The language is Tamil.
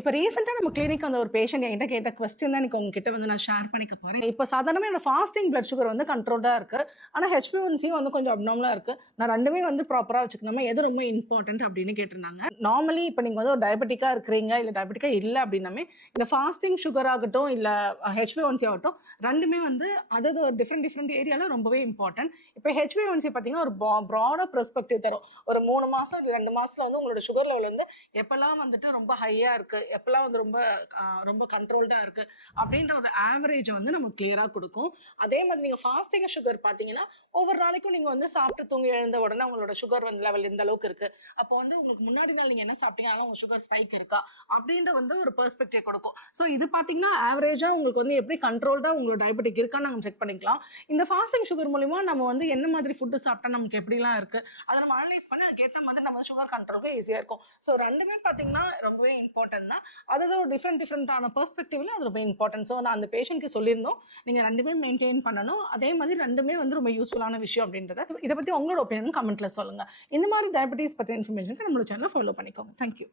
இப்போ ரீசெண்டா நம்ம கிளினிக் வந்த ஒரு பேஷண்ட் என்கிட்ட கேட்ட கொஸ்டின் தான் இன்னைக்கு உங்ககிட்ட வந்து நான் ஷேர் பண்ணிக்க போறேன். இப்போ சாதாரணமா என்னோட ஃபாஸ்டிங் பிளட் சுகர் வந்து கண்ட்ரோல்டா இருக்கு. ஆனா HbA1c வந்து கொஞ்சம் அப்நார்மலா இருக்கு. நான் 2மே வந்து ப்ராப்பரா வச்சுக்கணுமா? எது ரொம்ப இம்பார்ட்டன்ட் அப்படின்னு கேட்டிருந்தாங்க. நார்மலி இப்போ நீங்க வந்து ஒரு டயபெட்டிக்கா இருக்கிறீங்க, இல்ல டயபெட்டிக்கா இல்ல அப்படின்னாமே இந்த ஃபாஸ்டிங் சுகர் ஆகட்டும், இல்ல HbA1c ஆகட்டும் 2மே வந்து அதது டிஃப்ரெண்ட் ஏரியால ரொம்பவே இம்பார்ட்டன்ட். இப்போ HbA1c பார்த்தீங்கன்னா ஒரு ப்ராடா பெர்ஸ்பெக்டிவ் தரும். ஒரு 3 மாசம், 2 மாசத்துல வந்து உங்களோட சுகர் லெவல் வந்து எப்பெல்லாம் வந்துட்டு ரொம்ப ஹையா இருக்கு, எப்பெல்லாம் வந்து ரொம்ப கண்ட்ரோல்டா இருக்கு அப்படின்ற ஒரு ஆவரேஜ வந்து நமக்கு கிளியரா குடுக்கும். அதே மாதிரி நீங்க ஃபாஸ்டிங் சுகர் பார்த்தீங்கன்னா, ஒவ்வொரு நாளைக்கும் நீங்க வந்து சாப்பிட்டு தூங்கி எழுந்த உடனே உங்களோட சுகர் வந்து லெவல் எந்த அளவுக்கு இருக்கு. அப்போ வந்து உங்களுக்கு முன்னாடி நாள் நீங்க என்ன சாப்பிட்டீங்க, ஆனா உங்க சுகர் ஸ்பைக் இருக்கா அப்படின்ற வந்து ஒரு பெர்ஸ்பெக்டிவ் கொடுக்கும். ஸோ இது பார்த்தீங்கன்னா, ஆவரேஜா உங்களுக்கு வந்து எப்படி கண்ட்ரோல்டா உங்களோட டயபெட்டிக் இருக்கான்னு நம்ம செக் பண்ணிக்கலாம். இந்த ஃபாஸ்டிங் சுகர் மூலியமா நம்ம வந்து என்ன மாதிரி ஃபுட் சாப்பிட்டா நமக்கு எப்படிலாம் இருக்கு, அத நம்ம அனலைஸ் பண்ணி அதுக்கேத்த மாதிரி நம்ம சுகர் கண்ட்ரோலுக்கு ஈஸியா இருக்கும். ஸோ 2மே பார்த்தீங்கன்னா ரொம்பவே இம்பார்ட்டன்ட் தான். அதாவது ஒரு டிஃப்ரெண்டான பெர்ஸ்பெக்டிவ்ல அது ரொம்ப இம்பார்ட்டன்ட். ஸோ நான் அந்த பேஷண்ட்க்கு சொல்லியிருந்தோம், நீங்க 2மே மெயின்டெயின் பண்ணணும். அதே மாதிரி 2மே வந்து ரொம்ப யூஸ்ஃபுல்லான விஷயம் அப்படின்றத இத பத்தி உங்களோட ஒப்பீனியன் கமெண்ட்ல சொல்லுங்க. இந்த மாதிரி டயபெட்டிஸ் பத்தின இன்ஃபர்மேஷனுக்கு நம்மளோட சேனலை ஃபாலோ பண்ணிக்கோங்க. Thank you.